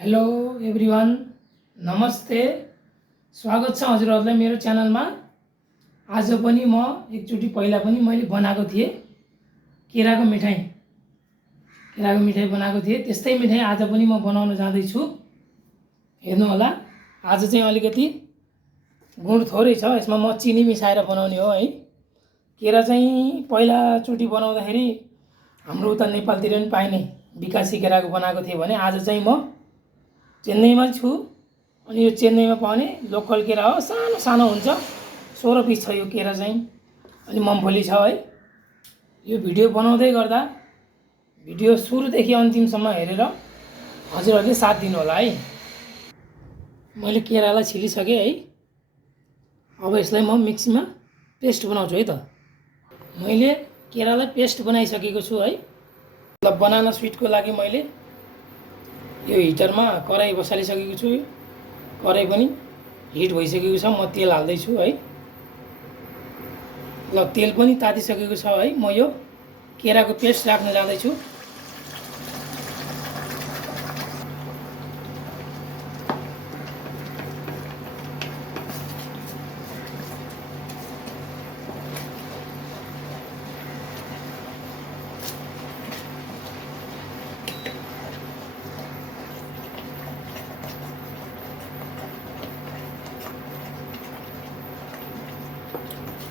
Hello everyone, नमस्ते। स्वागत छ हजुरहरूलाई मेरो च्यानलमा। आज पनि म एकचोटि पहिला पनि मैले बनाएको थिएँ केराको मिठाई बनाएको थिएँ। त्यस्तै मिठाई आज पनि म बनाउन जाँदैछु। हेर्नु होला, आज चाहिँ अलिकति गुड थोरै छ, यसमा म चिनी मिसाएर बनाउने हो है। केरा चाहिँ पहिलाचोटि बनाउँदाखेरि हाम्रो उता नेपालतिर पनि पाइने विकासी केराको बनाएको थिएँ भने आज चाहिँ म चेन्नईमा छु। अनि यो चेन्नईमा पाउने लोकल केरा हो, सानो सानो हुन्छ। 16 पिस छ यो केरा चाहिँ। अनि मुम्फली छ है। यो भिडियो बनाउँदै गर्दा भिडियो सुरुदेखि अन्तिमसम्म हेरेर हजुरहरूले साथ दिनु होला है। मैले केरालाई छिलिसकेँ है। अब यसलाई म मिक्सीमा पेस्ट बनाउँछु है त। मैले केरालाई पेस्ट बनाइसकेको छु है। ल, बनाना स्विटको लागि मैले यो हिटरमा कराई बसालिसकेको छु। कराई पनि हिट भइसकेको छ। म तेल हाल्दैछु है। ल, तेल पनि तातिसकेको छ है। म यो केराको पेस्ट राख्न जाँदैछु।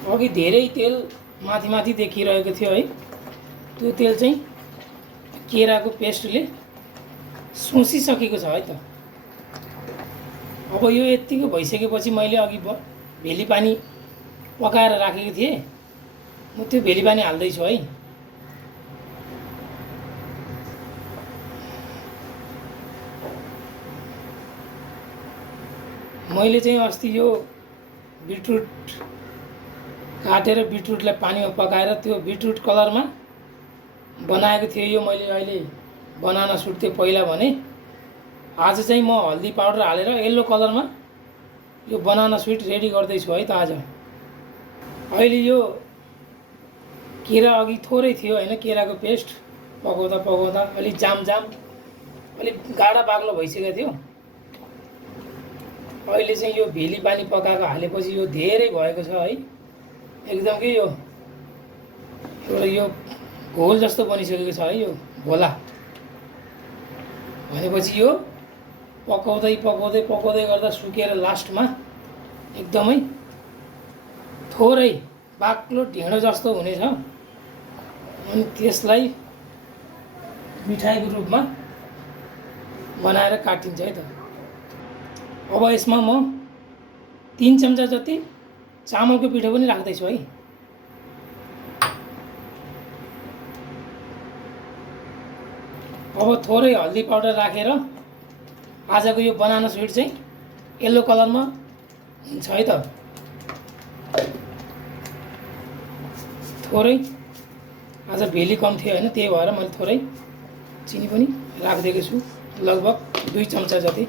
अघि धेरै तेल माथि देखिरहेको थियो है। त्यो तेल चाहिँ केराको पेस्टले सोसिसकेको छ है त। अब यो यतिको भइसकेपछि मैले अघि भेली पानी पकाएर राखेको थिएँ, म त्यो भेली पानी हाल्दैछु है। मैले चाहिँ अस्ति यो बिटरुट काटेर बिटरुटलाई पानीमा पकाएर त्यो बिटरुट कलरमा बनाएको थिएँ। यो मैले अहिले बनाना सुट्थेँ पहिला भने। आज चाहिँ म हल्दी पाउडर हालेर येल्लो कलरमा यो बनाना स्विट रेडी गर्दैछु है त। आज अहिले यो केरा अघि थोरै थियो होइन, केराको पेस्ट पकाउँदा अलिक जाम अलिक गाढा बाक्लो भइसकेको थियो। अहिले चाहिँ यो भेली पानी पकाएको हालेपछि यो धेरै भएको छ है। एकदम कि यो एउटा यो घोल जस्तो बनिसकेको छ है। यो घोला भनेपछि यो पकाउँदै गर्दा सुकेर लास्टमा एकदमै थोरै बाक्लो ढिँडो जस्तो हुनेछ। अनि त्यसलाई मिठाईको रूपमा बनाएर काटिन्छ है त। अब यसमा म 3 चम्चा जति चामलको पिठो पनि राख्दैछु है। अब थोरै हल्दी पाउडर राखेर आजको यो बनाना स्विट चाहिँ येल्लो कलरमा हुन्छ है त। थोरै आज भेली कम थियो होइन, त्यही भएर मैले थोरै चिनी पनि राखिदिएको छु, लगभग 2 चम्चा जति।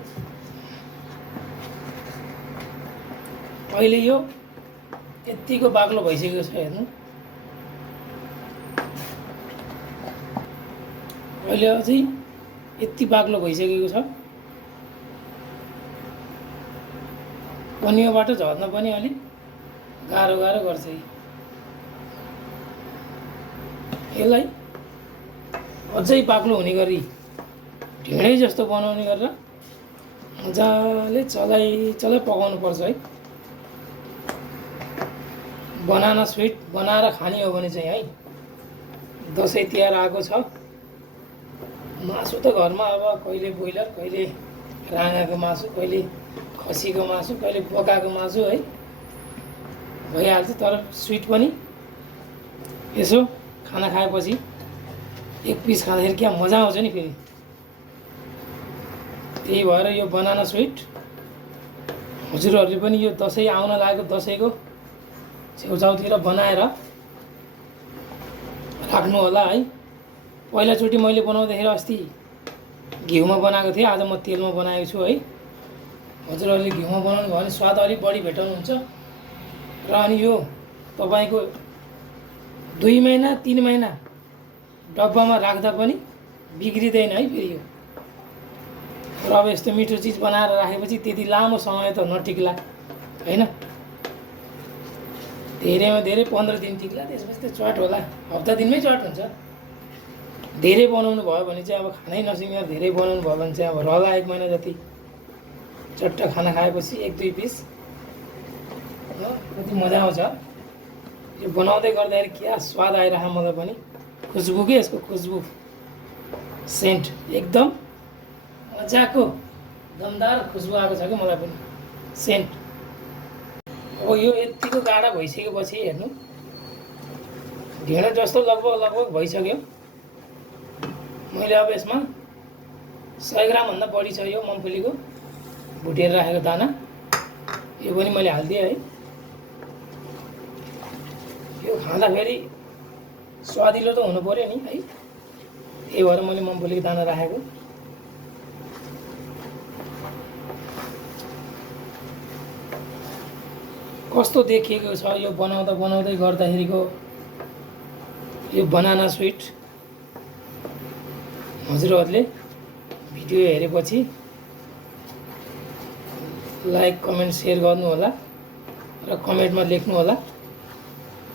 अहिले यो यतिको बाक्लो भइसकेको छ हेर्नु। अहिले अझै यति बाक्लो भइसकेको छ। पनियोबाट झर्न पनि अलिक गाह्रो गर्छ। यसलाई अझै बाक्लो हुने गरी ढिँडै जस्तो बनाउने गरेर मजाले चलाइ पकाउनु पर्छ है। बनाना स्विट बनाएर खाने हो भने चाहिँ है, दसैँ तिहार आएको छ। मासु त घरमा अब कहिले ब्रोइलर, कहिले राँगाको मासु, कहिले खसीको मासु, कहिले बोकाको मासु है भइहाल्छ। तर स्विट पनि यसो खाना खाएपछि एक पिस खाँदाखेरि क्या मजा आउँछ नि फेरि। त्यही भएर यो बनाना स्विट हजुरहरूले पनि यो दसैँ आउन लागेको दसैँको छेउछाउतिर बनाएर राख्नु होला है। पहिलाचोटि मैले बनाउँदाखेरि अस्ति घिउमा बनाएको थिएँ, आज म तेलमा बनाएको छु है। हजुरहरूले घिउमा बनाउनु भयो भने स्वाद अलिक बढी भेटाउनुहुन्छ। र अनि यो तपाईँको 2 महिना 3 महिना डब्बामा राख्दा पनि बिग्रिँदैन है फेरि। यो र अब यस्तो मिठो चिज बनाएर राखेपछि त्यति लामो समय त नटिक्ला हैन, धेरैमा धेरै 15 दिन टिक्ला, त्यसपछि त चट होला, हप्ता दिनमै चट हुन्छ। धेरै बनाउनु भयो भने चाहिँ अब खानै नसिकेर धेरै बनाउनु भयो भने चाहिँ अब रहला 1 महिना जति। चट्ट खाना खाएपछि 1-2 पिस कति मजा आउँछ। यो बनाउँदै गर्दाखेरि क्या स्वाद आइरह मलाई पनि। खुसबु के यसको खुसबु, सेन्ट एकदम मजाको दमदार खुसबु आएको छ कि मलाई पनि सेन्ट। अब यो यतिको गाढा भइसकेपछि हेर्नु, ढिँडो जस्तो लगभग भइसक्यो। मैले अब यसमा 100 ग्राम भन्दा बढी छ यो मुम्फलीको भुटेर राखेको दाना, यो पनि मैले हालिदिएँ है। यो खाँदाखेरि स्वादिलो त हुनु पर्यो नि है, त्यही भएर मैले मुम्फलीको दाना राखेको। कस्तो देखिएको छ यो बनाउँदै गर्दाखेरिको यो बनाना स्विट। हजुरहरूले भिडियो हेरेपछि लाइक कमेन्ट सेयर गर्नु होला र कमेन्टमा लेख्नु होला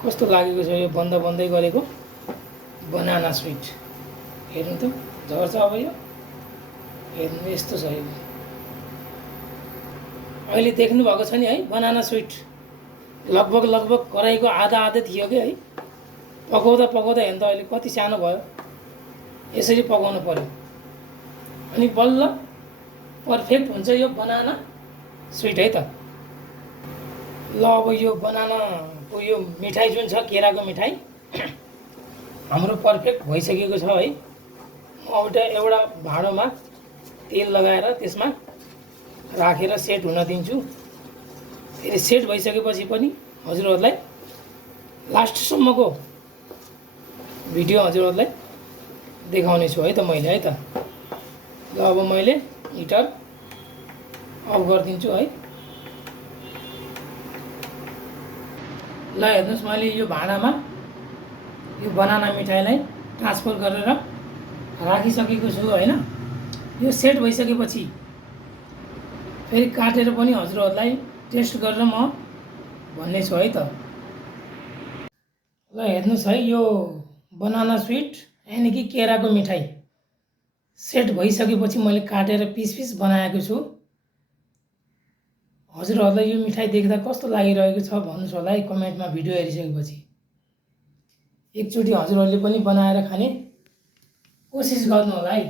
कस्तो लागेको छ यो बन्दै गरेको बनाना स्विट। हेर्नु त झर्छ अब यो, हेर्नु यस्तो छ यो। अहिले देख्नु भएको छ नि है बनाना स्विट, लगभग कराईको आधा थियो कि है। पकाउँदा हेर्नु त अहिले कति सानो भयो। यसरी पकाउनु पर्यो अनि बल्ल पर्फेक्ट हुन्छ यो बनाना स्विट है त। ल अब यो बनानाको यो मिठाई जुन छ, केराको मिठाई हाम्रो पर्फेक्ट भइसकेको छ है। म एउटा भाँडोमा तेल लगाएर त्यसमा राखेर सेट हुन दिन्छु। फेरि सेट भइसकेपछि पनि हजुरहरूलाई लास्टसम्मको भिडियो हजुरहरूलाई देखाउने छु है त मैले है त। ल अब मैले हिटर अफ गरिदिन्छु है। ल हेर्नुहोस्, मैले यो भाँडामा यो बनाना मिठाईलाई ट्रान्सफर गरेर राखिसकेको छु हैन। यो सेट भइसकेपछि फेरि काटेर पनि हजुरहरूलाई टेस्ट गरेर म भन्ने छु है त। ल हेर्नुहोस् है, यो बनाना स्विट यानि कि केराको मिठाई सेट भइसकेपछि मैले काटेर पिस बनाएको छु। हजुरहरूलाई यो मिठाई देख्दा कस्तो लागिरहेको छ भन्नुहोस् होला है कमेन्टमा भिडियो हेरिसकेपछि। एकचोटि हजुरहरूले पनि बनाएर खाने कोसिस गर्नु होला है।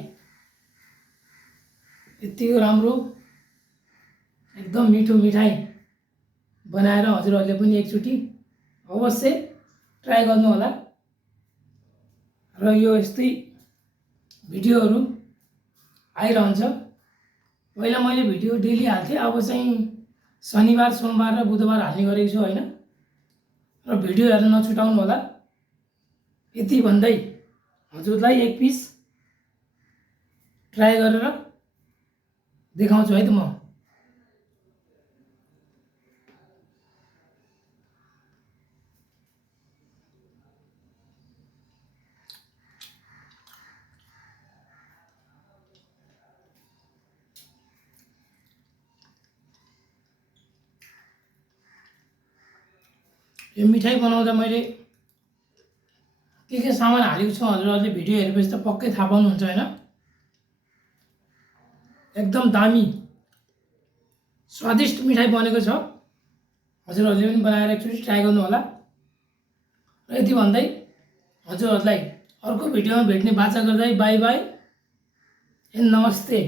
यतिको राम्रो एकदम मिठो मिठाई बनाएर हजुरहरूले पनि एकचोटि अवश्य ट्राई गर्नु होला। र यो यस्तै भिडियोहरू आइरहन्छ। पहिला मैले भिडियो डेली हाल्थेँ, अब चाहिँ शनिबार सोमबार र बुधबार हाल्ने गरेको छु हैन। र भिडियो हेर्न नछुटाउनु होला। यति भन्दै हजुरलाई एक पिस ट्राई गरेर देखाउँछु है त म। यो मिठाई बनाउँदा मैले के सामान हालेको छु हजुरहरूले भिडियो हेरेपछि त पक्कै थाहा पाउनुहुन्छ हैन। एकदम दामी स्वादिष्ट मिठाई बनेको छ। हजुरहरूले पनि बनाएर एकचोटि ट्राई गर्नु होला। र यति भन्दै हजुरहरूलाई अर्को भिडियोमा भेट्ने बाचा गर्दै बाई बाई एन्ड नमस्ते।